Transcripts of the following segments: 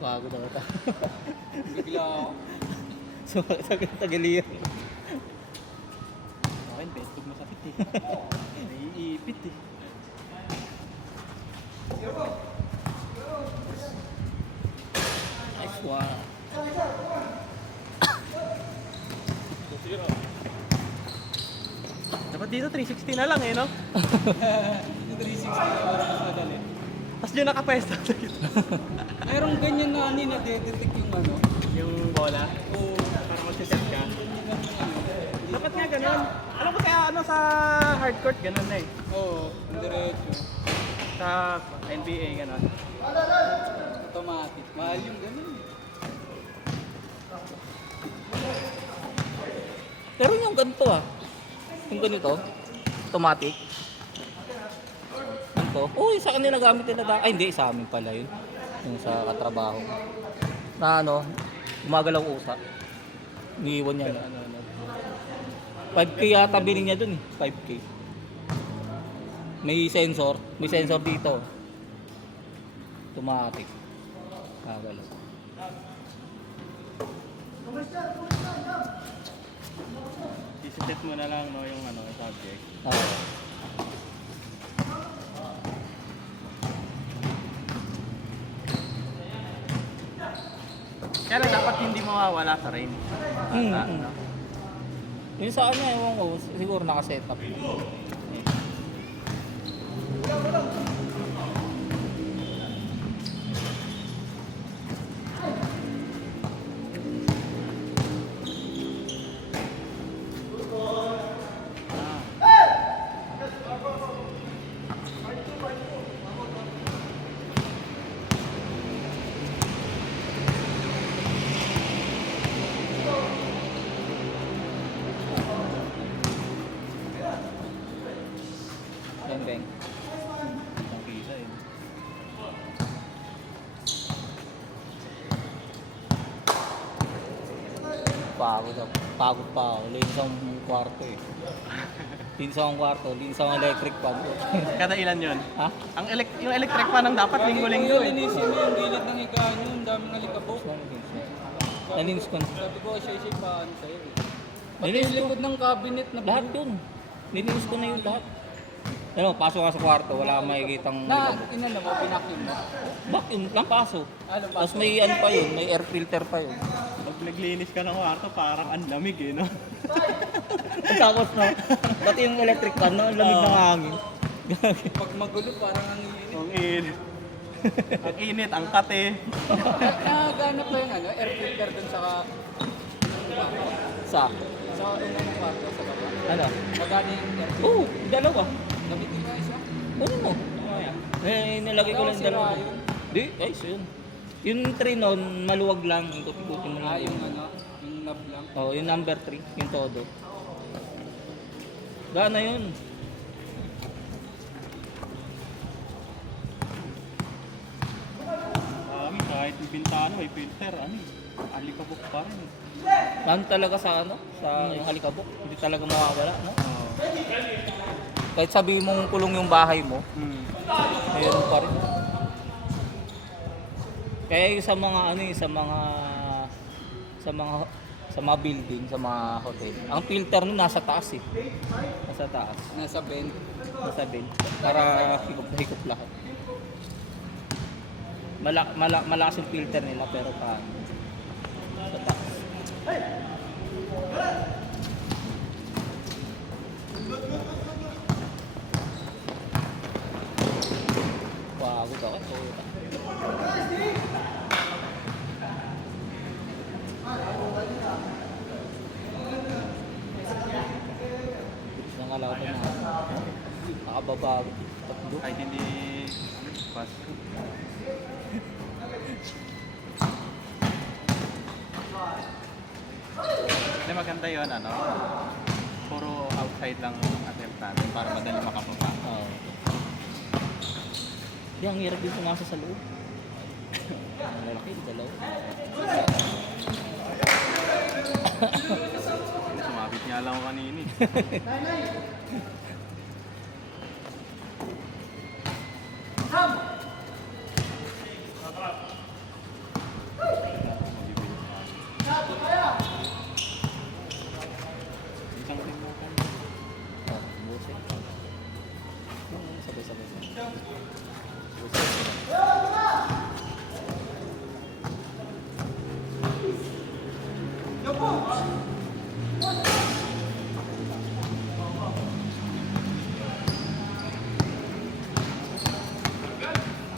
Bago daw ito. Bigla ako. Tagaliyan. Akin, betog masakit eh. Naiipit eh. Nice one. Dapat dito 360 na lang eh, no? Dito 360 na para mas madali. Tapos dyan nakapwesto sa gitna. Mayroong ganyan na na detect yung ano. Yung bola. Oo. Para mag-set ka. Dapat nga ganun. Alam ko kaya ano sa hardcourt ganun na eh. Oo, diretso. Sa NBA ganun. Automatic. Mahal yung ganun eh. Pero yung ganito yung ganito, automatic. Ito. Uy, sa kanila gamit nila Ay, hindi, sa amin pala yun. Yung sa katrabaho. Na ano, gumagalaw usa. Iniiwan niya na. 5K yata bilhin niya dun eh. 5K. May sensor dito. Automatic. Gagalaw. I-set mo na lang no yung ano, subject. Kaya lang dapat hindi mawawala sa rain. Mm. Yung sa kanya, ewan ko, siguro nakaset up. Bang bang. Ang kisa eh. Pagod pa ako. Linis ang kwarto eh. Linis ang kwarto, linis ang electric fan. Kada ilan yun? Ha? Yung electric fan ang dapat linggo-linggo eh. Linisin mo yung gilid ng higaan nyo. Ang daming alikabok. Nalinis ko na. Sabi ko, siya paano sa'yo eh. Pati Nilinis yung ko. likod ng cabinet na Lahat yun. Nilinis ko na yung lahat. Ano, pasok ka sa kwarto, wala kang makikitang Na, likabok. inano mo, pinakin mo. Bakit? Lang paso. Ano ba? Tapos may ano pa yun, may air filter pa yun. Pag naglinis ka ng kwarto, parang ang lamig eh, no? Tapos no, pati yung electric fan, no, ang lamig ng hangin. Pag magulo, parang ang init. Ang init. Ang init, ang kate. Nakaganap pa yung ano, air filter dun sa Sa? sa unang kwarto sa baba. Ano? Magana yung air filter. Oo, dalawa. Gamitin nga isa. Ano mo? Nilagay ko lang Sira dalawa. yun. Di, ay, yun. Yung 3 nun, maluwag lang. Ikot-ikutin mo lang. Yung ano, yung knob lang. Oo, yung number 3, yung todo. Gana yun. Kahit yung bintana, may filter, ano eh. Alikabok pa rin. Ano talaga sa ano? Sa yung alikabok. Hindi talaga mawawala, no? Kahit sabihin mong kulong yung bahay mo, mayroon pa rin. Kaya yung sa mga ano eh, sa mga building, sa mga hotel. Ang filter nun nasa taas eh. Nasa taas. Nasa bend. Nasa bin. Para higop na higop lahat. Malakas yung filter nila pero paano? Sa taas. Pagod ako. Bilis ng kalaban na. Nakababago. Tatlo. Kahit hindi fast food. Hindi maganda yun, ano? Puro outside lang ang attempt natin para madali makapapa. Oo. Di, ang hirap din sumasa sa loob. Ang lalaki, dalaw. Sumabit nga lang ako kanini.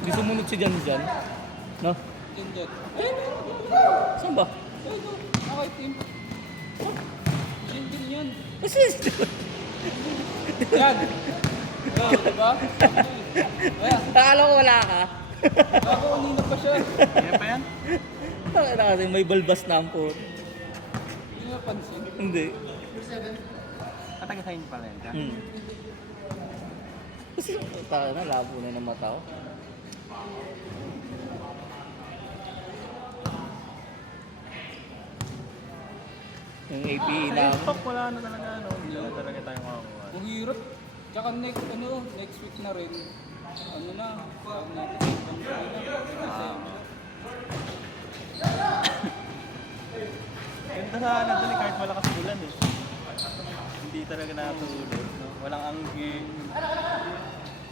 Hindi sumunod si Jan dyan. No? Diyan. Saan ba? Ayun o, nakaitim. Diyan din yan. Kasi Yan. Oh, diba? Ayan. akala ko wala ka. Bago kanina pa siya. Kaya pa yan? Nakita kasi may balbas na ang po. Hindi mo napansin. Hindi. Katagasayin pala yan. Hmm. Kasi tayo na, labo na ng mata ko. Yung APE Sa na stock wala na talaga ano. Hindi na talaga tayo makakuha. Ang hirap. Tsaka next week na rin. Ano na, tawag natin, ibang taon na. Ganda sa ano doon kahit malakas bulan eh. Hindi talaga natulog. No? Walang anggi.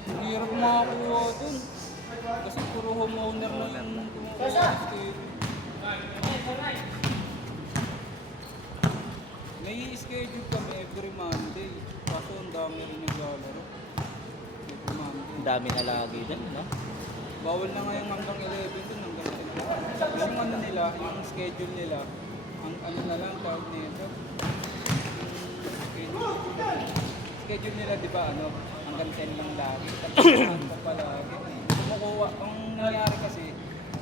Ang hirap makakuha dun. Kasi puro homeowner na yung kumukuha. May schedule kami every Monday. Kaso ang dami rin yung lalaro. Every Monday. ang dami na lagi dyan, no? Bawal na ngayon hanggang 11 dun, hanggang 10. Yung ano nila, yung schedule nila, ang ano na lang tawag nito. Schedule nila, di ba, ano, hanggang 10 lang lagi. Tapos pa palagi. Kumukuha, ang nangyari kasi,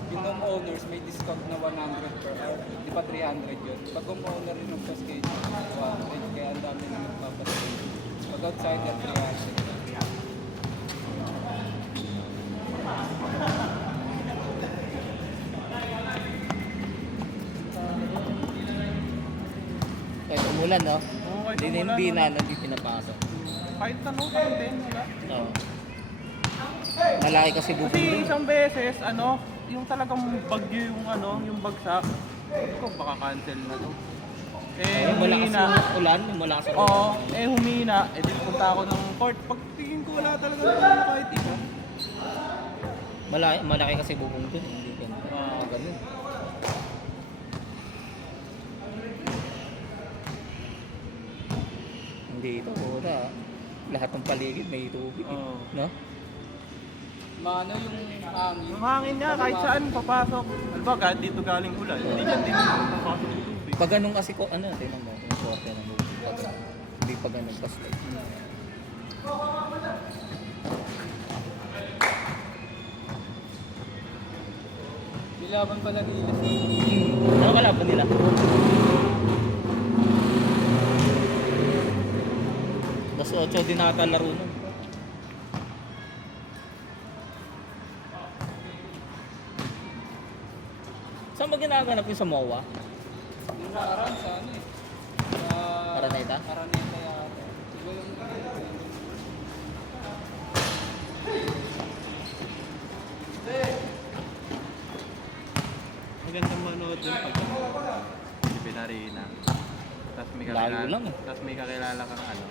yung homeowners may discount na 100 per hour. Di ba 300 yun? Pag homeowner rin ng schedule, 100. Kaya ang dami nang nagpapaschedule. Pag outsider, 300. Kahit umulan, no? Oo, kahit Hindi umulan, hindi no? na, hindi pinapasok. Kahit tanong ka din, wala. Oo. Malaki kasi Kasi bubong dun. isang beses, ano, yung talagang bagyo yung ano, yung bagsak. Sabi ko, baka cancel na to. Eh, Yung malakas humina. yung ulan, yung malakas ang Oo, ulan. eh humina. Eh, di punta ako ng court. Pagtingin ko wala talaga ano, kahit isa. Malaki kasi bubong dun. Hindi ganun. Oo. Ganun. Hindi ito, wala. Lahat ng paligid may tubig. Oo. No? Maano yung hangin. Yung hangin niya, kahit saan papasok. Alba, dito galing ulan. Hindi dyan din papasok yung tubig. Pag ganun kasi ko, ano, tingnan mo, yung korte ng bubong. Pag ganun. Hindi pa ganun, basta. Nilaban pala gilas. Ano kalaban nila? Das 8 din nakakalaro nun. Saan ba ginaganap yung sa MOA? Yung nakaraan sa ano eh. Sa Araneta? Araneta yata. Iba yung Magandang manood dun pag hindi pinarina. Tapos may Layo kakilala, lang eh. tapos may kakilala kang ano,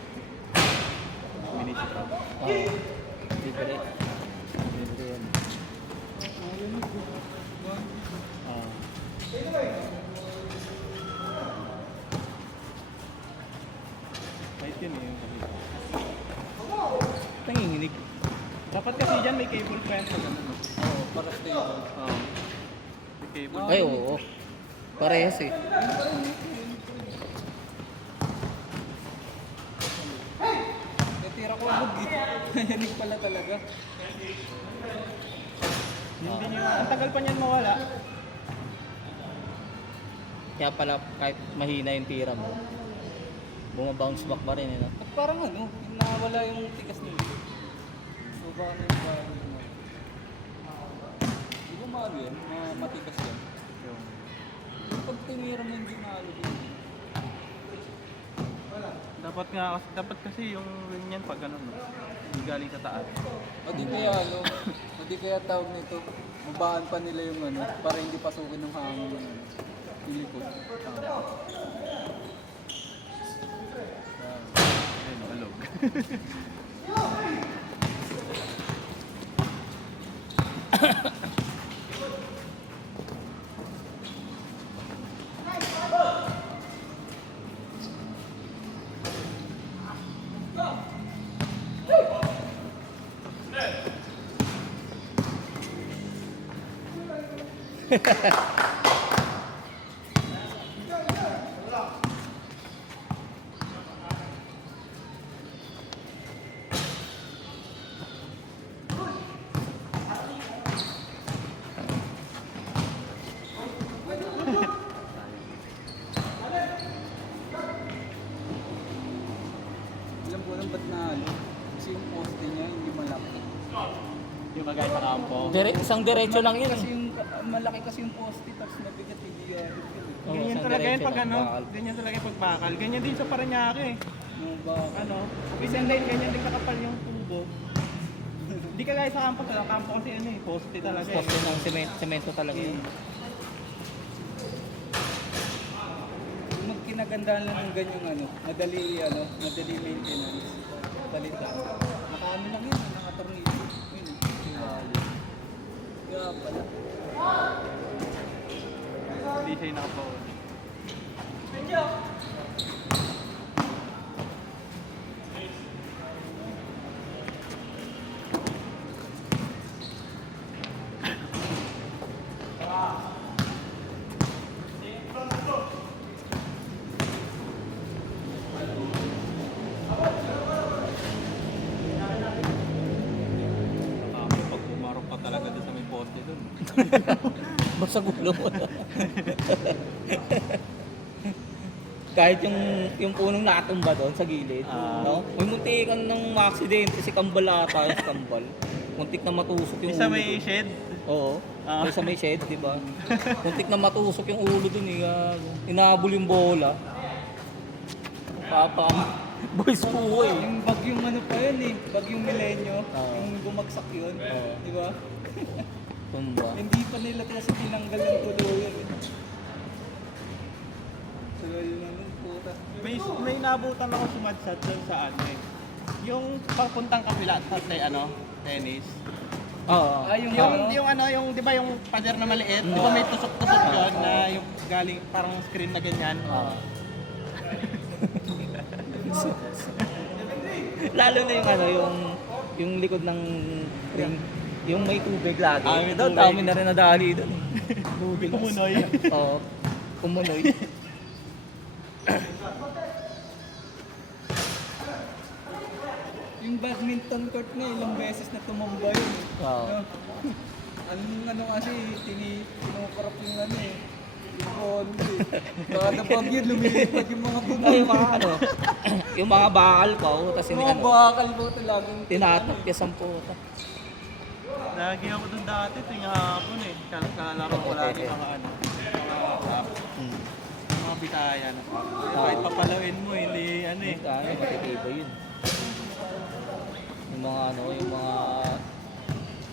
municipal. Oo. Libre. Libre yun. Oo. Kahit yun eh, yung kabila. Nanginginig. Dapat kasi dyan may cable fence na gano'n. no? Oo, para stable. Oo. May cable. Ay, oo. Parehas eh. Natira ko ang bug eh. Yanig pala talaga. Hindi niya, ang tagal pa niyan mawala. Kaya pala kahit mahina yung tira mo, bumabounce back pa rin eh. No? At parang ano, yung nawala yung tigas nila. So baka na yung bahay mo. Di ba mahalo yan? Matigas yan. Yung, Pag tinira mo hindi mahalo yan. dapat kasi yung ring niyan pag ano, no? Hindi galing sa taas. O di kaya ano, o di kaya tawag nito, mabahan pa nila yung ano, para hindi pasukin ng hangin yung ano, yung likod. Ayun, alog. Alam ko lang ba't nalo. Kasi yung poste niya hindi malaki. Yung kagaya sa kampo. Isang diretso lang yun. Kasi yung malaki kasi yung poste tapos mabigat hindi Oo, Ganyan isang talaga yun diretso pag lang, ano, bakal. ganyan talaga yung pagbakal. Ganyan din sa Paranaque. Yung bakal. Ano, isang line, ganyan din kakapal yung tubo. Hindi kagaya sa kampo, sa kampo kasi ano eh, poste talaga Poste eh. ng semento talaga yun. Kung kinagandaan lang ng ganyang madali maintenance. Madali lang. Nakaano lang yun, nakatornilyo. Yun. Kaya pala. Hindi siya yung nakapost. Pag pumarok ka talaga doon sa may poste doon. Basta gulo mo. Kahit yung punong natumba doon sa gilid, no? May muntikan ng aksidente si Kambal ata, si Kambal. Muntik na matusok yung Isa ulo. may dun. shed. Oo. Ah. Yung sa may shed, di ba? Muntik na matusok yung ulo dun eh. Inahabol yung bola. Papa, boys po eh. Yung bagyong ano pa yun eh, bagyong milenyo, Oo. yung bumagsak yun, Oo. di ba? Tumba. Hindi pa nila kasi tinanggal ng tuluyan eh. Tagal na nun, puta. May nabutan ako sumadsad doon sa ano eh. Yung papuntang kabila sa tennis. Oo. Yung di ba yung pader na maliit, di ba may tusok-tusok yun na yung galing parang screen na ganyan. Oo. Lalo na yung likod ng ring, yung may tubig lagi. May Doon, tubig. dami na rin nadali doon. Tubig. Kumunoy. Oo. Kumunoy. Yung badminton court nga, ilang beses na tumamba yun eh. Oo. Ano kasi, tinukurap yung ano eh. Yung ball eh. Kada bagyo, lumilipad yung mga Ay, bumay. yung mga yung mga bakal pa, tapos Yung mga bakal mo talagang tinatapyas ang puta. Lagi ako doon dati, tuwing hapon eh. Kalalaro ko lagi mga Hmm. mga bitayan. Kahit papalawin mo, hindi ano eh. Matitiba yun.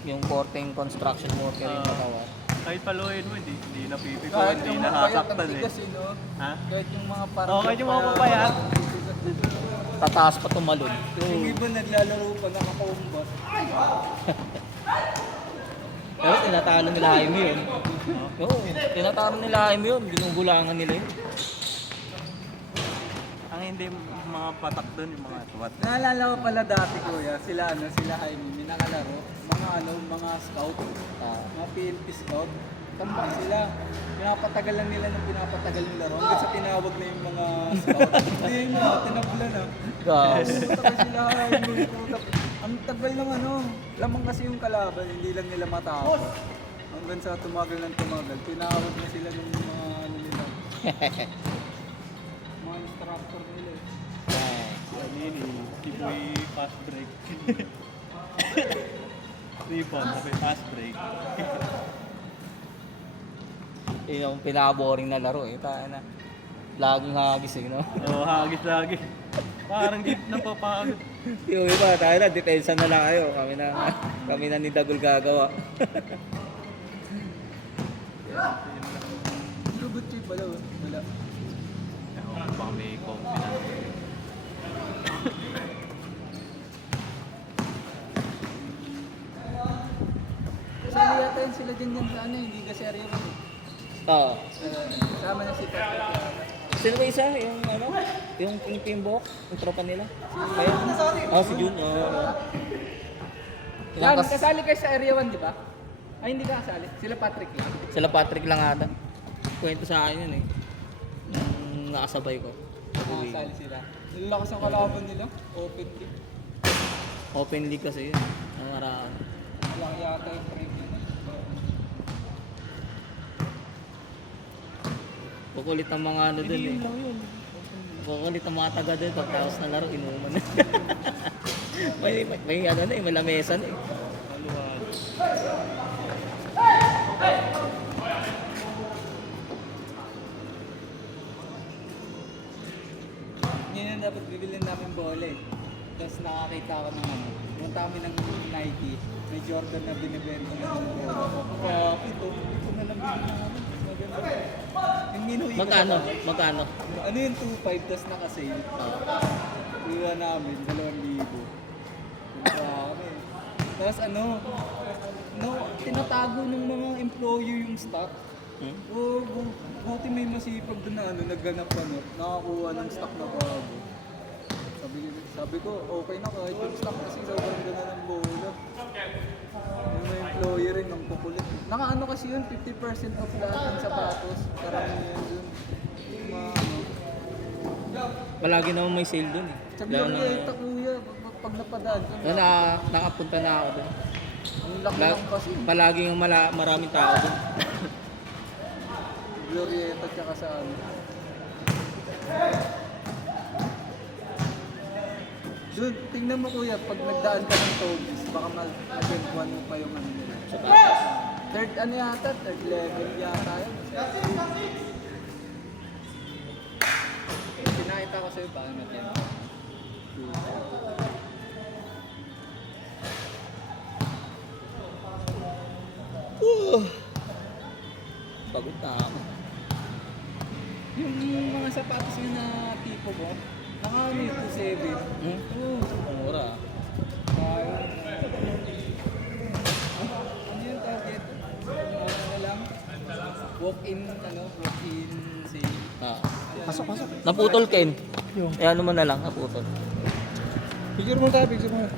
Yung korteng construction worker yung katawan. Kahit paluin mo, hindi napipigo, kahit hindi yung mga nasasaktan payat, eh. kasi no, Ha? kahit yung mga parang Oo, kahit yung mga papayat. Tataas pa tumalon. Yung iba naglalaro pa, nakakombat. Pero tinatalo nila Jaime yun. Oo, tinatalo nila Jaime yun. Ginugulangan nila yun. Ang hindi mga patak doon, yung mga tuwat. Naalala ko pala dati kuya, sila Jaime, may nakalaro, mga scout, mga PNP scout. Tambak sila. Pinapatagal lang nila ng pinapatagal yung laro. Hanggang sa tinawag na yung mga scout. Hindi yung mga tinabla na. Gas. Puta sila Jaime. Ang tagal ng lamang kasi yung kalaban, hindi lang nila matapos. Hanggang sa tumagal ng tumagal, tinawag na sila ng mga nila. Mga instructor nila eh. Si Boy fast break. Ripon, sabi fast break. Yun yung pinaka-boring na laro eh. Na. Laging hagis eh, no? Oo, hagis lagi. Parang di napapagod. Yung iba, tayo na, depensa na lang kayo. Kami na ni Dagol gagawa. Lubot kayo pala, wala. Baka may confidence. Kasali yata yun sila dyan sa hindi ka seryo ko. Oo. Kasama na si Patrick. Sino ba isa? Yung Pimbok? Yung tropa nila? Kaya? Si Jun. Yan, kasali kayo sa Area 1, di ba? Ay, hindi ka kasali. Sila Patrick lang. Sila Patrick lang ata. Kwento sa akin yun eh. Nung nakasabay ko. Nakasali sila. Nilalakas ang kalaban nila. Open league. Open league kasi yun. Nakaraan. Malaki yata yung premium. Kukulit ang mga ano dun eh. Kukulit ang mga taga dun. Pagkatapos na laro, inuman na. may ano na eh, may lamesa na eh. Ngayon dapat bibili namin bola eh. Tapos nakakita ako ng ano. Punta kami ng Nike. May Jordan na binibenta na ng bola. Ito na lang bibili namin. Maganda. Yung minuwi ko Magkano? sa- Magkano? Ano yung 2.5 tapos naka-sale? Iwa namin, 2,000. Punta kami. Tapos ano, no, tinatago ng mga employer yung stock. Hmm? Buti may masipag doon na ano, nagganap ano, nakakuha ng stock na bago. Sabi ko, okay na kahit yung stock kasi sobrang ganda ng bola. Yung may employer rin, ang kukulit. Nakaano kasi yun, 50% off lahat ng sapatos. Karamihan dun. Yung mga ano. Palagi naman may sale dun eh. Sa Lalo na, Glorieta kuya, pag napadaan. nakapunta na ako dun. Ang laki lang kasi. Palaging maraming tao dun. Glorieta tsaka sa ano. Doon, tingnan mo kuya, pag nagdaan ka ng Tobis, baka mag-1 mo pa yung ano nila. Third ano yata, third level yata yun. Pinakita ko sa'yo paano yan. Pagod na ako. Yung mga sapatos yun na tipo mo, naka-ano yung 2.7. Hmm? Mura. Ano yung target? Ano lang? Walk-in, sale. Ah. Naputol Ken. Eh ano mo na lang, naputol. Picture mo tayo, picture mo.